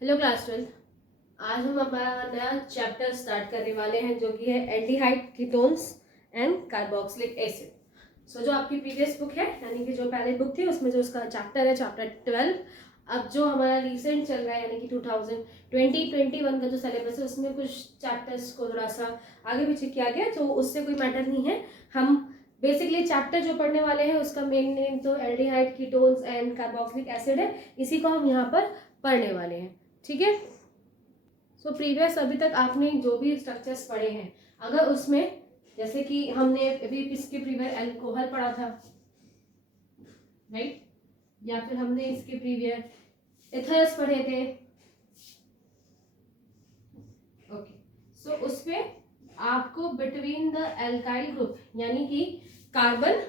Hello class 12। आज हम हमारा नया चैप्टर स्टार्ट करने वाले हैं जो कि है aldehyde ketones and carboxylic acid. So जो आपकी प्रीवियस बुक है यानी कि जो पहले बुक थी उसमें जो उसका चैप्टर है चैप्टर 12, अब जो हमारा रिसेंट चल रहा है यानी कि 2020-21 का जो सिलेबस है उसमें कुछ चैप्टर्स को थोड़ा सा आगे पीछे किया गया, तो उससे कोई मैटर नहीं है। हम बेसिकली चैप्टर जो पढ़ने वाले हैं उसका मेन नेम तो aldehyde ketones and carboxylic acid है, इसी को हम यहाँ पर पढ़ने वाले हैं। ठीक है। सो प्रीवियस अभी तक आपने जो भी स्ट्रक्चर्स पढ़े हैं, अगर उसमें जैसे कि हमने अभी इसके प्रीवियस अल्कोहल पढ़ा था, राइट, या फिर हमने इसके प्रीवियस एथर्स पढ़े थे। ओके, सो उसमें आपको बिटवीन द एल्काइल ग्रुप यानी कि कार्बन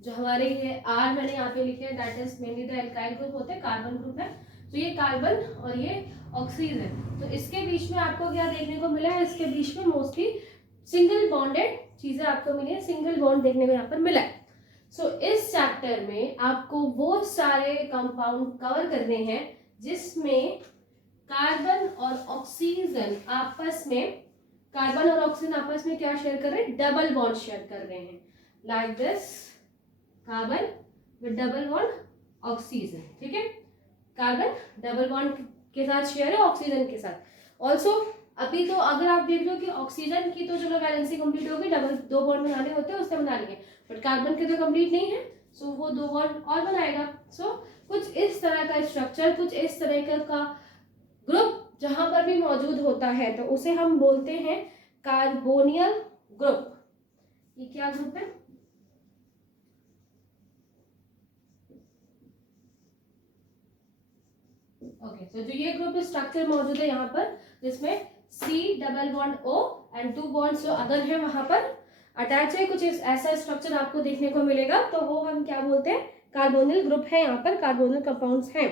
जो हमारे ये आर मैंने यहाँ पे लिखे हैं that is mainly the alkyl group होते हैं, कार्बन ग्रुप है। तो ये कार्बन और ये ऑक्सीजन, तो इसके बीच में आपको क्या देखने को मिला है, इसके बीच में मोस्टली सिंगल बॉन्डेड चीजें आपको मिली है, सिंगल बॉन्ड देखने को यहाँ पर मिला है। सो इस चैप्टर में आपको वो सारे कंपाउंड कवर करने हैं जिसमें कार्बन और ऑक्सीजन आपस में, कार्बन और ऑक्सीजन आपस में क्या शेयर कर रहे हैं, डबल बॉन्ड शेयर कर रहे हैं, like this carbon with double bond oxygen. ठीक है, कार्बन डबल बॉन्ड के साथ शेयर है ऑक्सीजन के साथ। ऑल्सो अभी तो अगर आप देख लो कि ऑक्सीजन की तो चलो वैलेंसी कंप्लीट होगी, डबल दो बॉन्ड बनाने होते हैं उससे बना लिए, बट कार्बन के तो कंप्लीट नहीं है, सो वो दो बॉन्ड और बनाएगा। सो कुछ इस तरह का स्ट्रक्चर, कुछ इस तरह का ग्रुप जहां पर भी मौजूद होता है तो उसे हम बोलते हैं कार्बोनियल ग्रुप। ये क्या ग्रुप है? ओके, तो जो ये ग्रुप स्ट्रक्चर मौजूद है यहाँ पर जिसमें C double bond O and two bonds जो अदर है वहां पर अटैच है, कुछ ऐसा स्ट्रक्चर आपको देखने को मिलेगा, तो वो हम क्या बोलते हैं, कार्बोनिल ग्रुप है, यहाँ पर कार्बोनिल कंपाउंड्स हैं।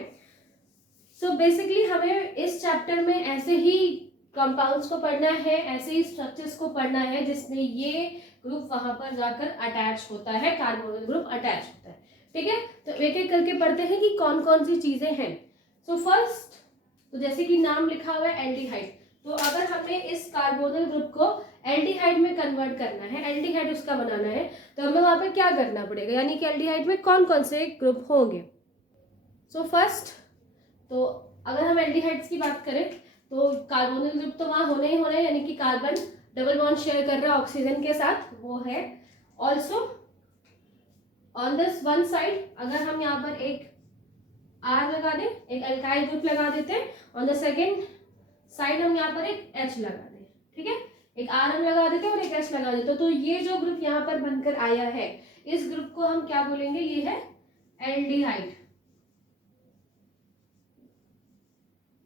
सो बेसिकली हमें इस चैप्टर में ऐसे ही कंपाउंड्स को पढ़ना है, ऐसे ही स्ट्रक्चर्स को पढ़ना है जिसमें ये ग्रुप वहां पर जाकर अटैच होता है, कार्बोनिल ग्रुप अटैच होता है। ठीक है, तो एक एक करके पढ़ते हैं कि कौन कौन सी चीजें हैं। सो फर्स्ट, तो जैसे कि नाम लिखा हुआ है एल्डिहाइड, तो अगर हमें इस कार्बोनिल ग्रुप को एल्डिहाइड में कन्वर्ट करना है, एल्डिहाइड उसका बनाना है, तो हमें वहां पे क्या करना पड़ेगा, यानी कि एल्डिहाइड में कौन कौन से ग्रुप होंगे। सो फर्स्ट, तो अगर हम एल्डिहाइड्स की बात करें तो कार्बोनिल ग्रुप तो वहां होने ही होने, यानी कि कार्बन डबल बॉन्ड शेयर कर रहा है ऑक्सीजन के साथ, वो है। Also on this one side अगर हम यहाँ पर एक R लगा दें, एक एल्काइल ग्रुप लगा देते हैं, ऑन द सेकेंड साइड हम यहाँ पर एक H लगा दें। ठीक है, एक R हम लगा देते हैं और एक H लगा देते हैं, तो ये जो ग्रुप यहाँ पर बनकर आया है इस ग्रुप को हम क्या बोलेंगे, ये है एल्डिहाइड।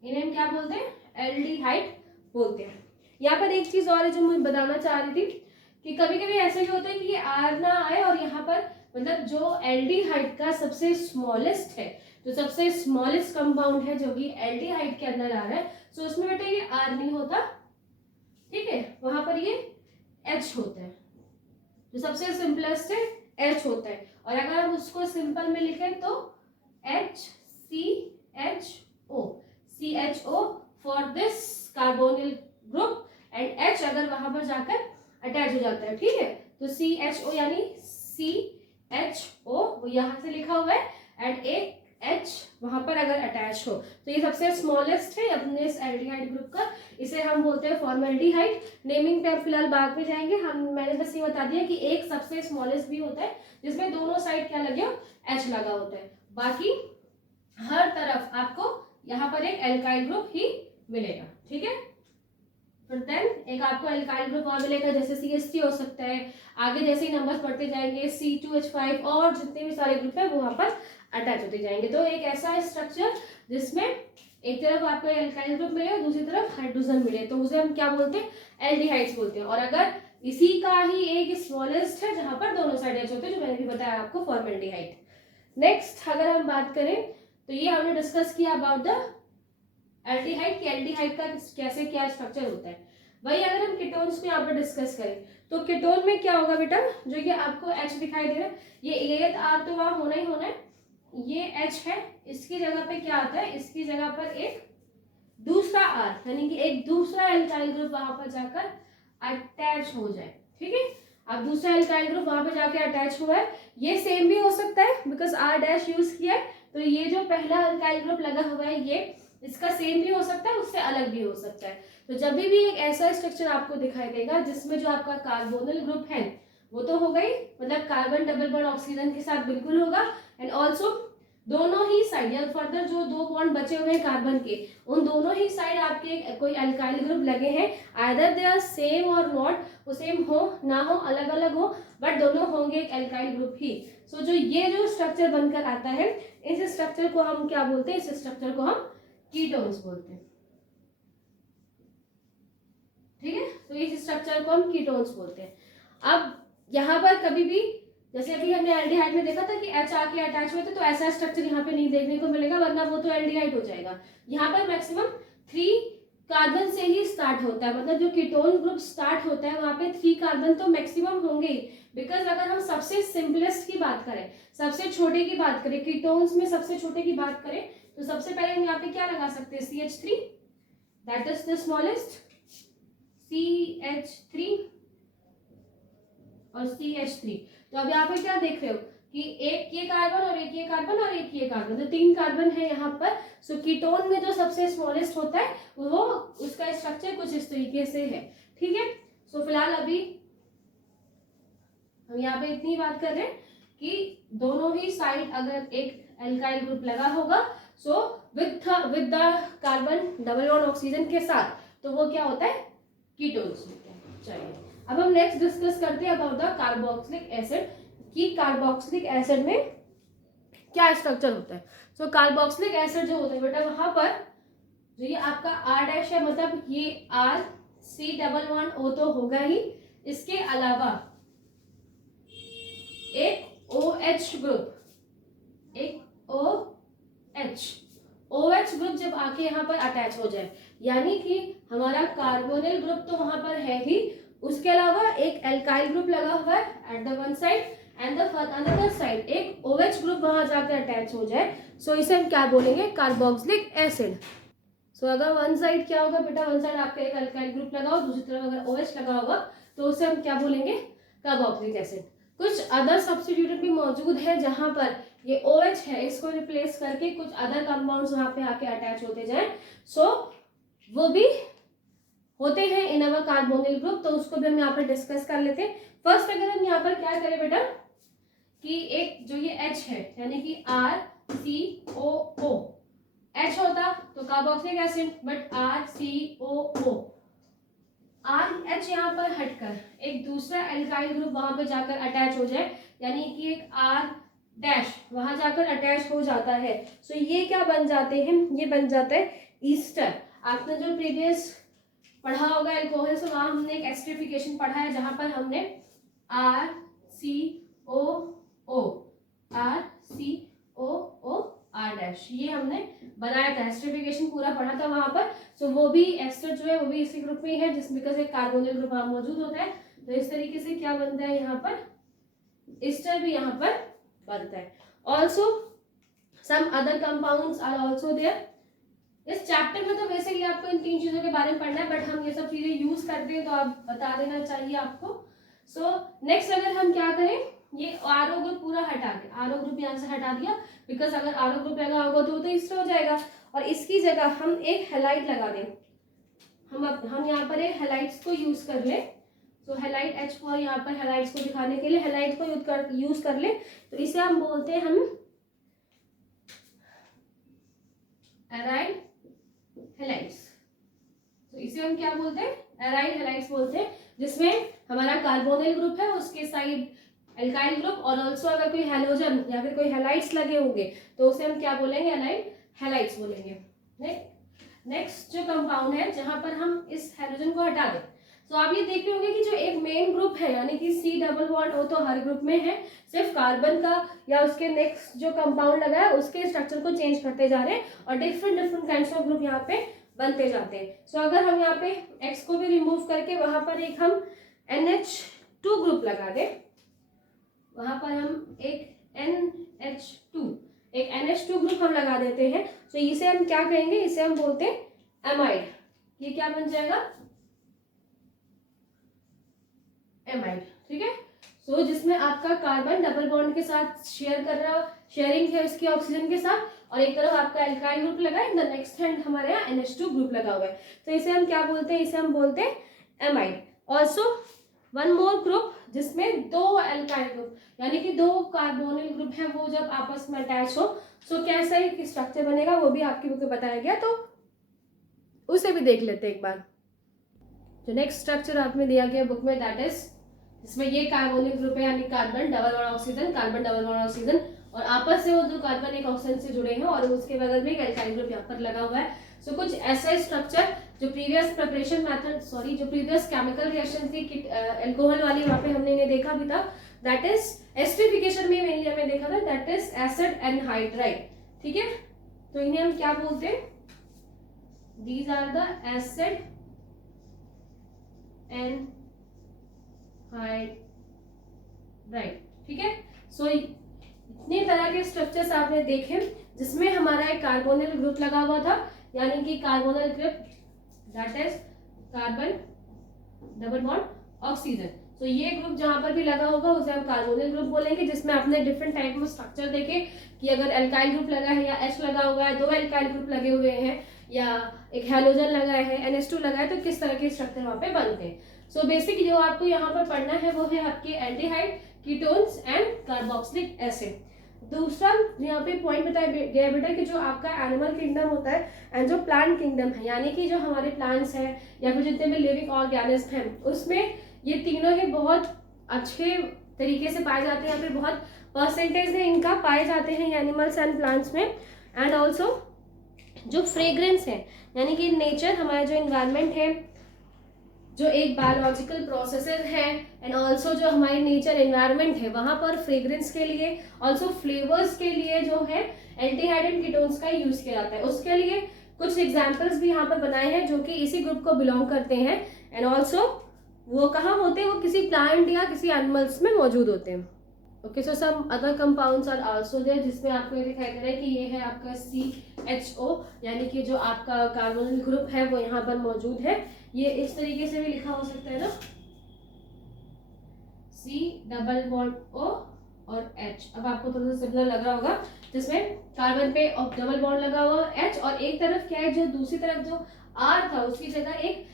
इन्हें हम क्या बोलते हैं, एल्डिहाइड बोलते हैं। यहाँ पर एक चीज और है जो मैं बताना चाह रही थी कि कभी कभी ऐसा भी होता है कि ये R ना आए और यहाँ पर मतलब जो एल्डिहाइड का सबसे स्मॉलेस्ट है, जो सबसे स्मॉलेस्ट कंपाउंड है जो कि एल्डिहाइड के अंदर आ रहा है, सो उसमें बेटा ये R नहीं होता, ठीक है, वहां पर ये H होता है, जो सबसे सिंपलेस्ट है H होता है। और अगर हम उसको सिंपल में लिखें तो HCHO, CHO for this carbonyl group, and H अगर वहां पर जाकर अटैच हो जाता है, ठीक है, तो CHO यानी CHO वो यहां से लिखा हुआ है, एंड एक H वहां पर अगर अटैच हो, तो ये सबसे स्मॉलेस्ट है अपने इस एल्डिहाइड ग्रुप का, इसे हम बोलते हैं फॉर्मल्डिहाइड। नेमिंग पे फिलहाल बाद में जाएंगे, हम मैंने बस ये बता दिया कि एक सबसे स्मॉलेस्ट भी होता है जिसमें दोनों साइड क्या लगे हो, H लगा होता है, बाकी हर तरफ आपको यहाँ पर एक एल्काइल ग्रुप ही मिलेगा। ठीक है, फिर देन एक आपको एल्काइल ग्रुप और मिलेगा, जैसे CH3 हो सकता है, आगे जैसे ही नंबर्स बढ़ते जाएंगे C2H5 और जितने भी सारे ग्रुप है वो वहां पर अटैच होते जाएंगे। तो एक ऐसा स्ट्रक्चर जिसमें एक तरफ आपको एल्काइल ग्रुप मिले और दूसरी तरफ हाइड्रोजन मिले, तो उसे हम क्या बोलते हैं, एल्डिहाइड्स बोलते हैं। और अगर इसी का ही एक स्मॉलेस्ट है जहां पर दोनों साइड H होते हैं, जो मैंने भी बताया आपको, फॉर्मल्डिहाइड। नेक्स्ट अगर हम बात करें तो ये हमने डिस्कस किया अबाउट द एल्डिहाइड, कि एल्डिहाइड का कैसे क्या स्ट्रक्चर होता है। वही अगर हम कीटोन्स में यहाँ पर डिस्कस करें तो कीटोन में क्या होगा बेटा, जो ये आपको H दिखाई दे रहा है, ये R तो वहां होना ही होना है, ये H है, इसकी जगह पे क्या आता है, इसकी जगह पर एक दूसरा R यानी कि एक दूसरा एल्काइल ग्रुप वहां पर जाकर अटैच हो जाए। ठीक है, अब दूसरा एल्काइल ग्रुप वहां पर जाके अटैच हुआ है, ये सेम भी हो सकता है बिकॉज R' यूज किया है, तो ये जो पहला एल्काइल ग्रुप लगा हुआ है ये इसका सेम भी हो सकता है, उससे अलग भी हो सकता है। तो जब भी एक ऐसा स्ट्रक्चर आपको दिखाई देगा जिसमें जो आपका कार्बोनल ग्रुप है वो तो हो गई, मतलब कार्बन डबल बॉन्ड ऑक्सीजन के साथ बिल्कुल होगा, एंड ऑल्सो दोनों ही साइड या फर्दर जो 2 बॉन्ड बचे हुए हैं कार्बन के, उन दोनों ही साइड आपके कोई अल्काइल ग्रुप लगे हैं, आइदर दे आर सेम और नॉट, वो सेम हो ना हो, अलग अलग हो, बट दोनों होंगे एक अल्काइल ग्रुप ही। सो जो ये जो स्ट्रक्चर बनकर आता है, इस स्ट्रक्चर को हम क्या बोलते हैं, इस स्ट्रक्चर को हम कीटोन्स बोलते हैं। ठीक है, तो इस स्ट्रक्चर को हम कीटोन्स बोलते हैं। अब यहाँ पर कभी भी जैसे अभी हमने एल्डिहाइड में देखा था कि H आके अटैच हुए थे, तो ऐसा स्ट्रक्चर यहाँ पे नहीं देखने को मिलेगा, वरना वो तो एल्डिहाइड हो जाएगा। यहाँ पर मैक्सिमम 3 कार्बन से ही स्टार्ट होता है, मतलब जो कीटोन ग्रुप स्टार्ट होता है वहां पे 3 कार्बन तो मैक्सिमम होंगे ही, बिकॉज अगर हम सबसे सिंपलेस्ट की बात करें, सबसे छोटे की बात करें, कीटोन्स में सबसे छोटे की बात करें, तो सबसे पहले हम यहाँ पे क्या लगा सकते हैं, CH3, that is the smallest, CH3 और CH3। तो अब यहाँ पे क्या देख रहे हो कि एक ये कार्बन और एक ये कार्बन और एक ये कार्बन, तो 3 कार्बन है यहाँ पर। सो कीटोन में जो सबसे स्मॉलेस्ट होता है वो उसका स्ट्रक्चर कुछ इस तरीके से है। ठीक है, सो फिलहाल अभी हम यहाँ पे इतनी बात कर रहे हैं कि दोनों ही साइड अगर एक एल्काइल ग्रुप लगा होगा, so with the carbon double bond oxygen के साथ, तो वो क्या होता है, कीटोन्स होते हैं। चलिए अब हम नेक्स्ट डिस्कस करते हैं अबाउट द कार्बोक्सिलिक एसिड, कि कार्बोक्सिलिक एसिड में क्या स्ट्रक्चर होता है। सो कार्बोक्सिलिक एसिड जो होता है बेटा, वहां पर जो ये आपका R' है, मतलब ये RC⋯O तो होगा ही, इसके अलावा एक OH ग्रुप, एक OH ग्रुप जब आके यहाँ पर अटैच हो जाए, यानी कि हमारा कार्बोनिल ग्रुप तो वहां पर है ही, उसके अलावा एक एल्काइल ग्रुप लगा हुआ है at the one side and the another side एक OH ग्रुप वहां जाकर अटैच हो जाए, सो इसे हम क्या बोलेंगे, कार्बोक्सिलिक एसिड। सो अगर वन साइड क्या होगा बेटा, वन साइड आपका एक अल्काइल ग्रुप लगा हो, दूसरी तरफ अगर OH लगा होगा, तो उसे हम क्या बोलेंगे, कार्बोक्सिलिक एसिड। कुछ अदर सब्स्टिट्यूटेंट भी मौजूद है जहां पर ये OH है, इसको रिप्लेस करके कुछ अदर कंपाउंड्स वहां पे आके अटैच होते जाए, सो वो भी होते हैं इन अवर कार्बोनिल ग्रुप, तो उसको भी हम यहाँ पर डिस्कस कर लेते हैं। फर्स्ट अगर हम यहाँ पर क्या करें बेटा कि एक जो ये H है यानी कि RCOO, H होता तो carboxylic acid, but RCOO, RH यहाँ पर हटकर एक दूसरा एल्काइल ग्रुप वहां पे जाकर अटैच हो जाए, यानी कि एक R' वहां जाकर अटैच हो जाता है, सो ये क्या बन जाते हैं, ये बन जाता है ईस्टर। आपने जो प्रीवियस पढ़ा होगा एल्कोहल से, वहां हमने एक एस्टरिफिकेशन पढ़ा है जहां पर हमने RCOO R', ये हमने बनाया था, एस्टरिफिकेशन पूरा पढ़ा था वहां पर। सो वो भी एस्टर जो है वो भी इसी ग्रुप में ही है, जिसमें बिकॉज एक कार्बोनिल ग्रुप वहां मौजूद होता है, तो इस तरीके से क्या बनता है यहाँ पर, एस्टर भी यहाँ पर बनता है। Also some other compounds are also there. इस चैप्टर में तो बेसिकली आपको इन 3 चीजों के बारे में पढ़ना है, बट हम ये सब चीजें यूज करते हैं तो आप बता देना चाहिए आपको। सो नेक्स्ट अगर हम क्या करें, ये आरओ ग्रुप पूरा हटा के, आरओ ग्रुप यहाँ से हटा दिया, बिकॉज अगर आरओ ग्रुप लगा होगा तो वो तो ईस्टर हो जाएगा, और इसकी जगह हम एक हैलाइड लगा दें। हम यहाँ पर एक हैलाइड्स को यूज कर ले, तो हैलाइड H को यहाँ पर हैलाइड्स को दिखाने के लिए हैलाइड को यूज कर ले, तो इसे हम बोलते हैं हम एराइड हैलाइड्स। तो इसे हम क्या बोलते हैं, एराइड हैलाइड्स बोलते हैं, जिसमें हमारा कार्बोनिल ग्रुप है, उसके साइड एल्काइल ग्रुप, और ऑल्सो अगर कोई हैलोजन या फिर कोई हैलाइड्स लगे होंगे तो उसे हम क्या बोलेंगे, एराइड हैलाइड्स बोलेंगे। नेक्स्ट जो कंपाउंड है जहां पर हम इस हैलोजन को हटा दें, तो आप ये देख रहे होंगे कि जो एक मेन ग्रुप है यानी कि C⋯O तो हर ग्रुप में है, सिर्फ कार्बन का या उसके नेक्स्ट जो कंपाउंड लगा है उसके स्ट्रक्चर को चेंज करते जा रहे हैं, और डिफरेंट काइंड्स ऑफ ग्रुप यहाँ पे बनते जाते हैं। सो अगर हम यहाँ पे X को भी रिमूव करके वहां पर एक हम NH2 ग्रुप लगा दें, वहां पर हम एक NH2 ग्रुप हम लगा देते हैं, तो इसे हम क्या कहेंगे, इसे हम बोलते हैं एमाइड, ये क्या बन जाएगा, एमाइड, ठीक है। सो जिसमें आपका कार्बन डबल बॉन्ड के साथ शेयर कर रहा, शेयरिंग है उसकी ऑक्सीजन के साथ, और एक तरफ आपका एल्काइल ग्रुप लगा है, द नेक्स्ट हैंड हमारे यहाँ NH2 ग्रुप लगा हुआ है, तो इसे हम क्या बोलते हैं, इसे हम बोलते हैं amide. Also one more group जिसमें दो एल्काइल ग्रुप यानी कि दो कार्बोनिल ग्रुप है वो जब आपस में अटैच हो, सो कैसा एक स्ट्रक्चर बनेगा वो भी आपकी बुक में बताया गया, तो उसे भी देख लेते हैं एक बार। जो नेक्स्ट स्ट्रक्चर आपने दिया गया बुक में, दैट इज, इसमें ये कार्बोनिल ग्रुप है यानी carbon double bond oxygen, carbon double bond oxygen, और आपस से वो दो कार्बन एक ऑक्सीजन से जुड़े हैं और उसके बगल में एक एल्काइल ग्रुप यहाँ पर लगा हुआ है। सो कुछ ऐसा स्ट्रक्चर जो प्रीवियस प्रिपरेशन मेथड, सॉरी जो प्रीवियस केमिकल रिएक्शन थी अल्कोहल वाली, वहाँ पे हमने इन्हें देखा भी था, दैट इज एस्टरिफिकेशन में मेनली हमने देखा था, दैट इज एसिड एनहाइड्राइड, ठीक है। तो इन्हें हम क्या बोलते हैं, these are the acid anhydride, ठीक है। सो इतने तरह के स्ट्रक्चर्स आपने देखे जिसमें हमारा एक कार्बोनिल ग्रुप लगा हुआ था, यानी कि carbonyl group that is carbon double bond oxygen. तो ये ग्रुप जहां पर भी लगा होगा उसे हम कार्बोनिल ग्रुप बोलेंगे, जिसमें आपने डिफरेंट टाइप में स्ट्रक्चर देखे कि अगर एल्काइल ग्रुप लगा है या H लगा हुआ है, दो एल्काइल ग्रुप लगे हुए हैं या एक हैलोजन लगा है, NH2 लगा है, तो किस तरह के स्ट्रक्चर वहां पे बनते हैं। सो बेसिक जो आपको यहाँ पर पढ़ना है वो है आपके aldehyde, ketones and carboxylic acid. दूसरा यहाँ पे पॉइंट बताया गया बेटा कि जो आपका एनिमल किंगडम होता है एंड जो प्लांट किंगडम है, यानी कि जो हमारे प्लांट्स हैं या फिर जितने भी लिविंग ऑर्गेनिज्म हैं, उसमें ये तीनों ही बहुत अच्छे तरीके से पाए जाते हैं, यहाँ पे बहुत परसेंटेज में इनका पाए जाते हैं एनिमल्स एंड प्लांट्स में। एंड ऑल्सो जो फ्रेग्रेंस है, यानी कि नेचर, हमारा जो इन्वायरमेंट है, जो एक बायोलॉजिकल प्रोसेसेस है, एंड ऑल्सो जो हमारी नेचर एनवायरनमेंट है वहां पर फ्रेग्रेंस के लिए, ऑल्सो फ्लेवर्स के लिए जो है एल्डिहाइड एंड कीटोन्स का यूज किया जाता है। उसके लिए कुछ एग्जांपल्स भी यहाँ पर बनाए हैं जो कि इसी ग्रुप को बिलोंग करते हैं, एंड ऑल्सो वो कहाँ होते हैं, वो किसी प्लांट या किसी एनिमल्स में मौजूद होते हैं। Okay, so some other compounds are also there, जिसमें आपको ये दिखाई दे रहा है कि ये है आपका CHO, यानी कि जो आपका कार्बोनिल ग्रुप है वो यहाँ पर मौजूद है। ये इस तरीके से भी लिखा हो सकता है ना, C डबल बॉन्ड O और H। अब आपको थोड़ा सा सिमिलर लग रहा होगा, जिसमें कार्बन पे डबल बॉन्ड लगा हुआ H, और एक तरफ क्या है, जो दूसरी तरफ जो R था उसकी जगह एक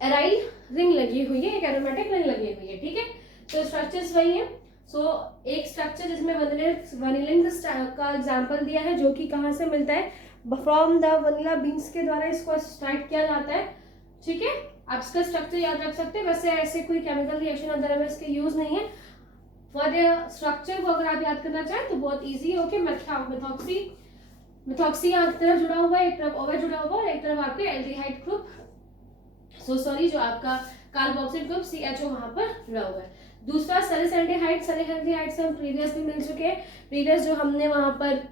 एराइल रिंग लगी हुई है, एक एरोमेटिक रिंग लगी हुई है, ठीक है। तो स्ट्रक्चर्स वही है। सो एक स्ट्रक्चर जिसमें वनीलिन का एग्जांपल दिया है, जो कि कहाँ से मिलता है, फ्रॉम द वनीला बीन्स के द्वारा इसको एक्सट्रैक्ट किया जाता है, ठीक है। आप इसका स्ट्रक्चर याद रख सकते हैं, वैसे ऐसे कोई केमिकल रिएक्शन अंदर में इसके यूज नहीं है। फॉर द स्ट्रक्चर को अगर आप याद करना चाहें तो बहुत ईजी है। ओके, मिथॉक्सी यहाँ की तरफ जुड़ा हुआ है, एक तरफ OH जुड़ा हुआ है और एक तरफ आपके एल्डिहाइड ग्रुप, सॉरी जो आपका कार्बोक्सिल ग्रुप CHO वहां पर जुड़ा हुआ है। दूसरा सैलिसल्डिहाइड, सैलिसल्डिहाइड से हम प्रीवियस भी मिल चुके हैं, प्रीवियस जो हमने वहां पर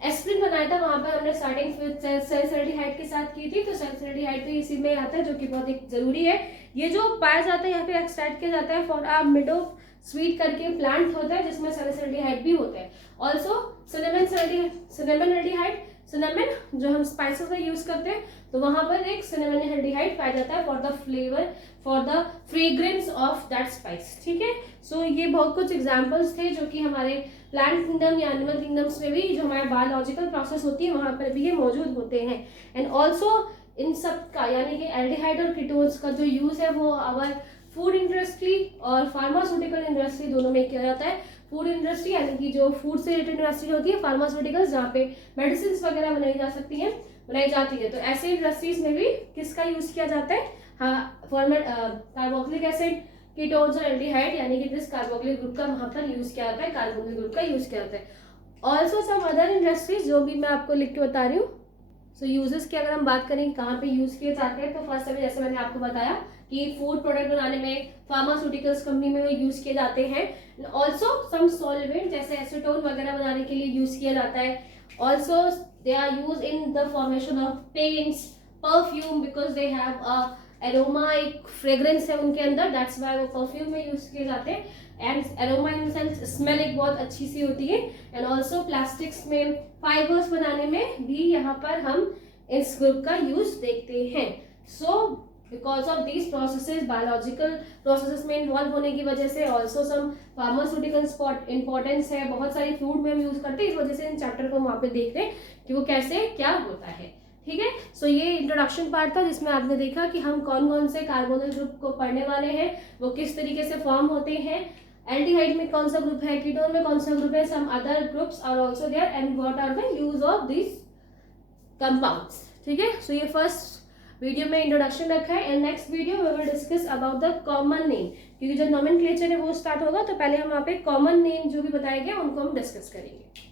एस्प्रिन बनाया था वहां पर हमने स्टार्टिंग सैलिसल्डिहाइड के साथ की थी, तो सैलिसल्डिहाइड भी इसी में आता है, जो कि बहुत ही जरूरी है। ये जो पाया जाता है यहाँ पे एक्सट्रैक्ट किया जाता है फॉर आ मिडो स्वीट करके प्लांट होता है, जिसमें सैलिसल्डिहाइड भी होता है। ऑल्सो सिनेमन एल्डिहाइड, सिनेमन जो हम स्पाइसेस में यूज करते हैं, तो वहां पर एक सिनेमन एल्डिहाइड पाया जाता है for the flavour, for the fragrance of that spice, ठीक है। सो ये बहुत कुछ एग्जांपल्स थे जो कि हमारे प्लांट किंगडम या एनिमल किंगडम्स में भी जो हमारे बायोलॉजिकल प्रोसेस होती है वहां पर भी ये मौजूद होते हैं। एंड ऑल्सो इन सब का यानी कि एल्डिहाइड और कीटोन्स का जो यूज है वो आवर फूड इंडस्ट्री और फार्मास्यूटिकल इंडस्ट्री दोनों में किया जाता है। फूड इंडस्ट्री यानी कि जो फूड से रिलेटेड इंडस्ट्री होती है, फार्मास्यूटिकल्स जहाँ पे मेडिसिन वगैरह बनाई जाती है, तो ऐसे इंडस्ट्रीज में भी किसका यूज किया जाता है, हाँ, कार्बोक्सिलिक एसिड, कीटोन्स और एल्डिहाइड यानी कि दिस कार्बोक्सिलिक ग्रुप का वहां पर यूज किया जाता है, कार्बोनिल ग्रुप का यूज किया जाता है। ऑल्सो सम अदर इंडस्ट्रीज जो भी मैं आपको लिख के बता रही हूँ। सो यूजेस की अगर हम बात करें कहाँ पे यूज किए जाते हैं, तो फर्स्ट अभी जैसे मैंने आपको बताया कि फूड प्रोडक्ट बनाने में, फार्मास्यूटिकल्स कंपनी में यूज किए जाते हैं। ऑल्सो सम सॉल्वेंट जैसे एसीटोन वगैरह बनाने के लिए यूज किया जाता है। Also they are use in the formation of paints, perfume, because they have a aroma, एक फ्रेग्रेंस है उनके अंदर, दैट्स व्हाई वो परफ्यूम में यूज किए जाते हैं। And aroma in sense smell एक बहुत अच्छी सी होती है। एंड ऑल्सो प्लास्टिक्स में, फाइबर्स बनाने में भी यहाँ पर हम इस ग्रुप का यूज देखते हैं। So because of these processes, biological processes में इन्वॉल्व होने की वजह से, ऑल्सो सम फार्मास्यूटिकल इंपॉर्टेंस है, बहुत सारी फूड में हम यूज करते हैं, इस वजह से इन चैप्टर को हम वहाँ पे देख रहे हैं कि वो कैसे क्या होता है। ठीक है, सो ये इंट्रोडक्शन पार्ट था जिसमें आपने देखा कि हम कौन कौन से कार्बोनिल ग्रुप को पढ़ने वाले हैं, वो किस तरीके से फॉर्म होते हैं, एल्डिहाइड में कौन सा ग्रुप है, कीटोन में कौन सा ग्रुप है, some other groups are also there and what are the use of this compounds. ठीक है, सो ये फर्स्ट वीडियो में इंट्रोडक्शन रखा है and next video we will discuss about the common name, क्योंकि जब नोमेनक्लेचर है वो स्टार्ट होगा तो पहले हम वहाँ पे कॉमन नेम जो भी बताए गए उनको हम डिस्कस करेंगे।